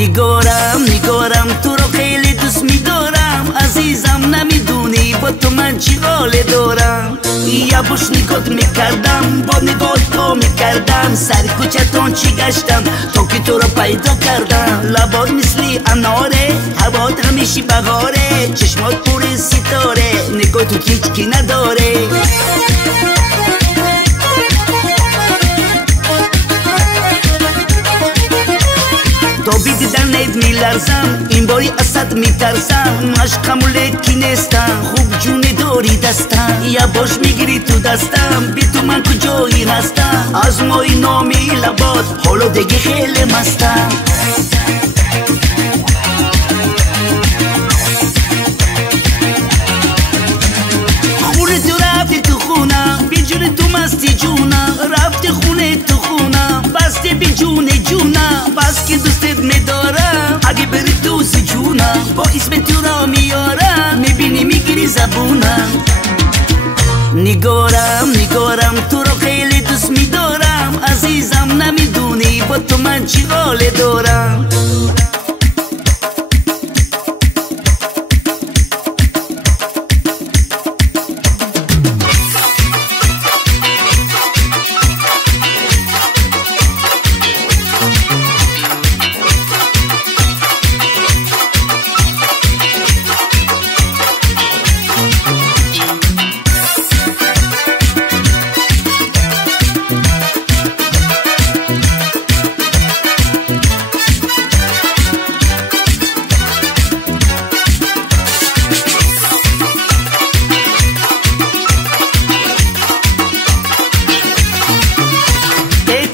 نگارم تو رو خیلی دوست میدارم عزیزم، نمیدونی با تو من چی حاله دارم. یه بوش نگات میکردم، با نگات تو میکردم، سر کوچتون چی گشتم تا که تو رو پیدا کردم. لبات مثلی اناره، هوات همیشه بهاره، چشمات پر ستاره، نگاه تو هیچ کی نداره. تو بیدیدن نید میلرزم، این باری ازت میترسم، عشقمو لکی نیستم، خوب جون داری دستم، یا باش میگیری تو دستم، بی تو من کجایی هستم، از مای نامی لبات حالا دیگه خیلی مستم. خونه تو رفتی تو خونم، بی جون تو مستی جونم، رفتی خونه تو خونم، بستی بی جون جونم، بس که دوستت میدارم، اگه بری دوست جونم، با اسم تو را میارم، میبینی میگیری زبونم. نگارم تو رو خیلی دوست میدارم عزیزم، نمیدونی با تو من چی حاله دارم.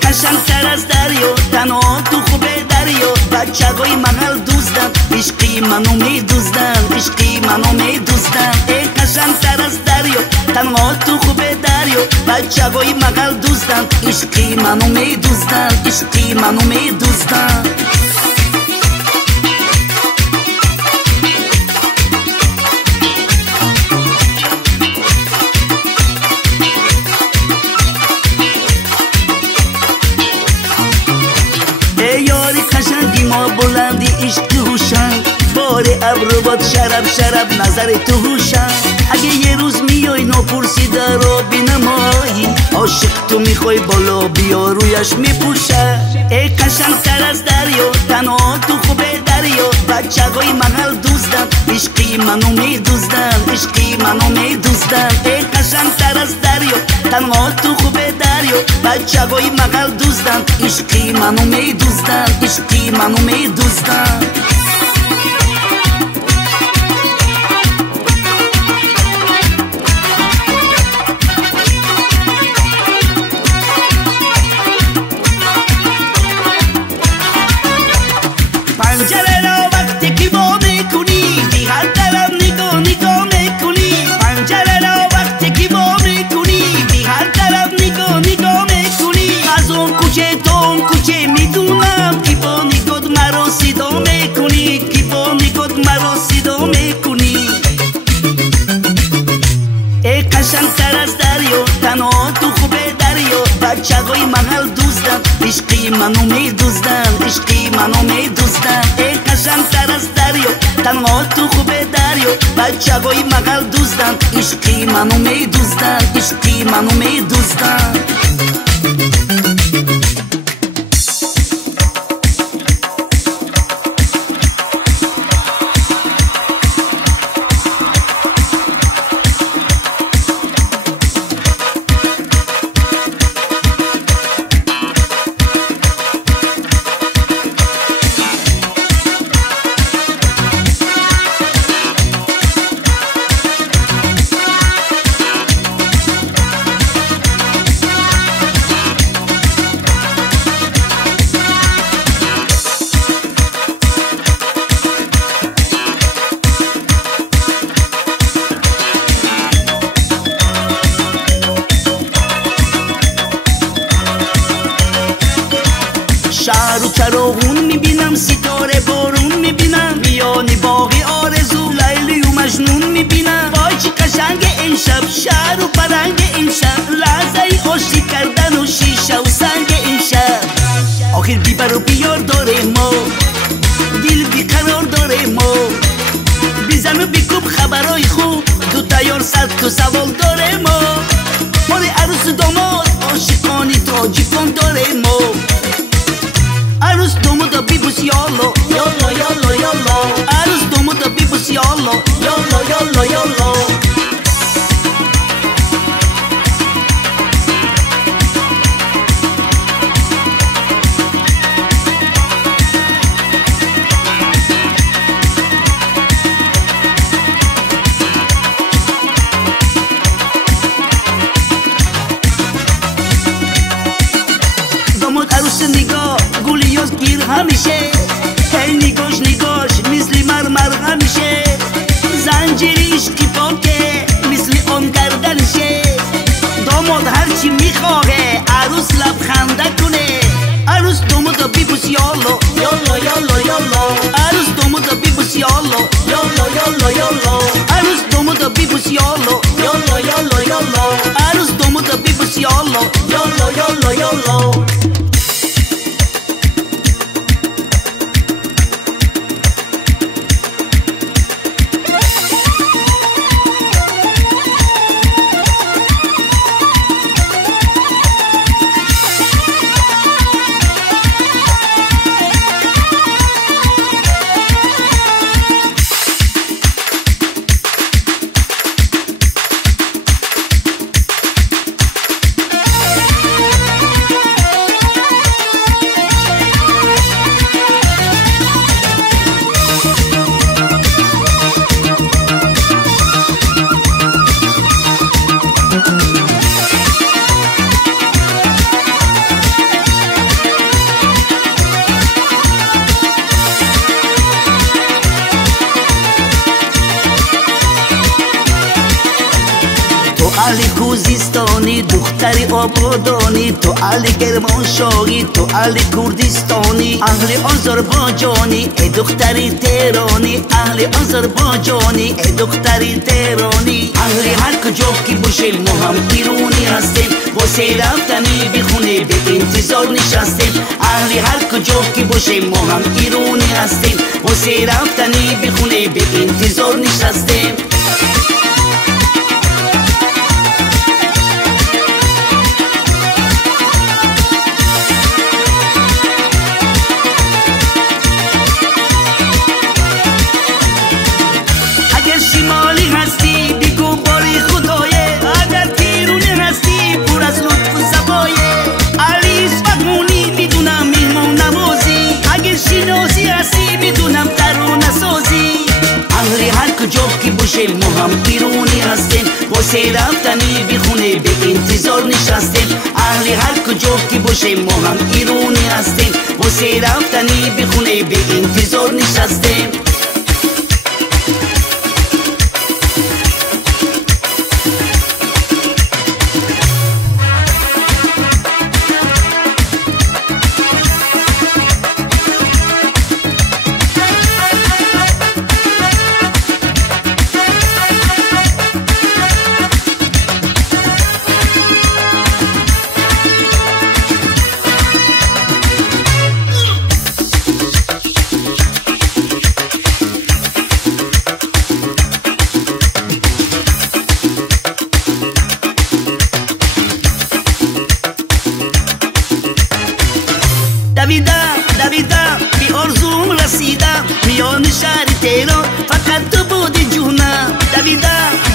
قشنگتر از دریا، تنها تو خوبه دریا، بچگای محل دوستم، عشقی منو میدوزدن، عشقی منو میدوزدن. ای قشنگتر از دریا، تنها تو خوبه دریا، بچگای محل دوستم، عشقی منو میدوزدن، عشقی منو میدوزدن. ما بلندی عشق هوشم، بار ابروات شرب نظر تو هوشم. اگه یه روز میای نپرسیده رو بینمایی، عاشق تو میخوای بالا بیا رویش میپوشه. ای قشنگتر از دریا، تنها تو خوبه دریا، بچگای محل دوستم، عشقی منو میدوزدن، عشقی منو میدوزدن. ای قشنگتر از دریا، تنها تو خوبه دریا، بچگای محل دوستم، عشقی منو میدوزدن، عشقی منو میدوزدن. پنجره را وقتی که با میکنی، بی هر طرف نگاه میکنی، پنجره را وقتی که با میکنی، بی هر طرف نگاه میکنی، از اون کوچه تو اون کوچه میدونم که با نگاه مرا صدا میکنی، که با نگاه مرا صدا میکنی. ای قشنگتر از دریا، تنها تو خوبه دریا، بچگای محل دوستم، عشقی منو میدوزدن، عشقی منو میدوزدن. ای قشنگتر از دریا، تنها تو خوبه دریا، بچگای محل دوستم، عشقی منو میدوزدن، عشقی منو میدوزدن. شهر و چراغون میبینم، ستاره بارون میبینم، بیانی باقی آرزو لیلی و مجنون میبینم. وای چی قشنگ این شب، شهر و پرنگ این شب، لحظه عاشق کردن و شیشه و سنگ این شب. آخر بیبر و بیار داره ما، دل بیقرار داره ما بیزن و بیکوب خبرای خوب تو تیار صد تو سوال داره ما مال عروس داماد عاشقانی تاجیکان داره ما عروس دامادا بیبوس یالا یالا یالا یالا عروس دامادا بیبوس یالا یالا یالا یالا عروس نگاه گولیاز گیر همیشه هی نگاش مثل مرمر همیشه زنجیریش کی پاکه مثل آن گردنشه داماد هرچی میخواه عروس لبخنده کنه عروس دامادا بیبوس یالا یالا یالا یالا عروس دامادا بیبوس یالا یالا یالا یالا عروس دامادا بیبوس یالا یالا یالا یالا عروس دامادا بیبوس یالا یالا یالا یالا علی کوزستانی دختری آبادانی تو علی کرمانشاهی تو علی کردستانی اهل آذربایجانی ای دختری تهرانی اهل آذربایجانی ای دختری تهرانی اهل هر کجا که باشه ما هم ایرانی هستیم واسه رفتنی به خونه به انتظار نشستیم اهل هر کجا که باشه ما هم ایرانی هستیم واسه رفتنی به خونه به انتظار نشستیم ما هم ایرانی هستیم واسه رفتنی به خونه به انتظار نشستیم اهل هر کجا که باشه ما هم ایرانی هستیم واسه رفتنی به خونه به انتظار نشستیم دویدم بی آرزوم رسیدم میان شهر تهران فقط تو بودی جونم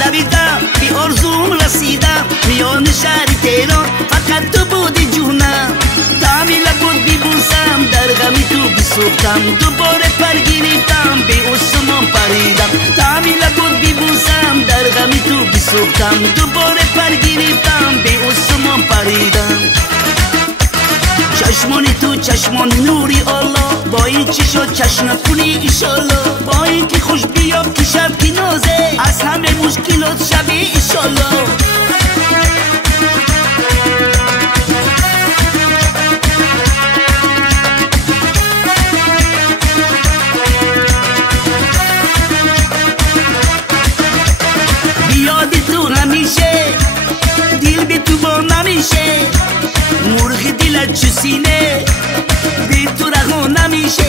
دویدم بی آرزوم رسیدم میان شهر تهران فقط تو بودی جونم تعمیل بود بیبوسم در غمی تو بسوختم دوباره پر گرفتم به آسمان پریدم تعمیل بود بیبوسم در غمی تو بسوختم دوباره پر گرفتم به آسمان پریدم چشمان تو چشمان نوری الله با این چی شد چشم کنی ایشالله با این که خوش بیاب که شب که نازه از همه مشکلات شبی ایشالله بیادی تو همیشه دل به تو با نمیشه مرغ دلت چو سینه بی تو رها نمیشه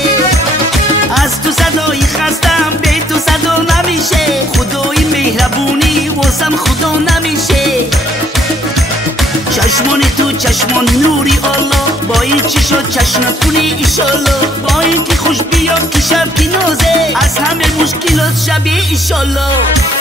تو صدای خستم به تو صدا نمیشه خدای مهربونی واسم خدا نمیشه چشمان تو چشمان نوری الله با این چشا چشم کنی ایشالله با این که خوش بیاد که شب که نازه از همه مشکلات شبیه ایشالله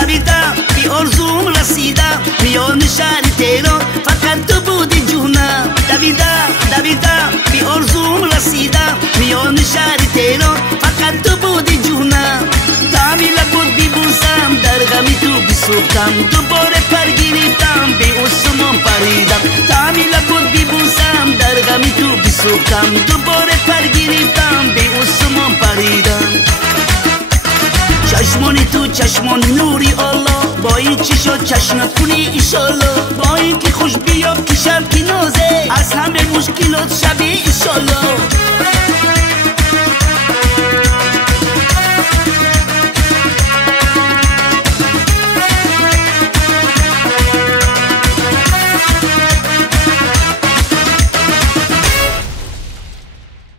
دویدم بی آرزوم رسیدم میان شهر تهران فقط تو بودی جونم دویدم بی آرزوم رسیدم میان شهر تهران فقط تو بودی جونم تعمیل بود بیبوسم در غمی تو بسوختم دوباره پر گرفتم به آسمان پریدم تعمیل بود بیبوسم در غمی تو بسوختم دوباره پر گرفتم به آسمان پریدم چشمان تو چشمان نوری الله با این چشا چشم کنی ایشالله با این که خوش بیاد که شب که نازه از همه مشکلات شبیه ایشالله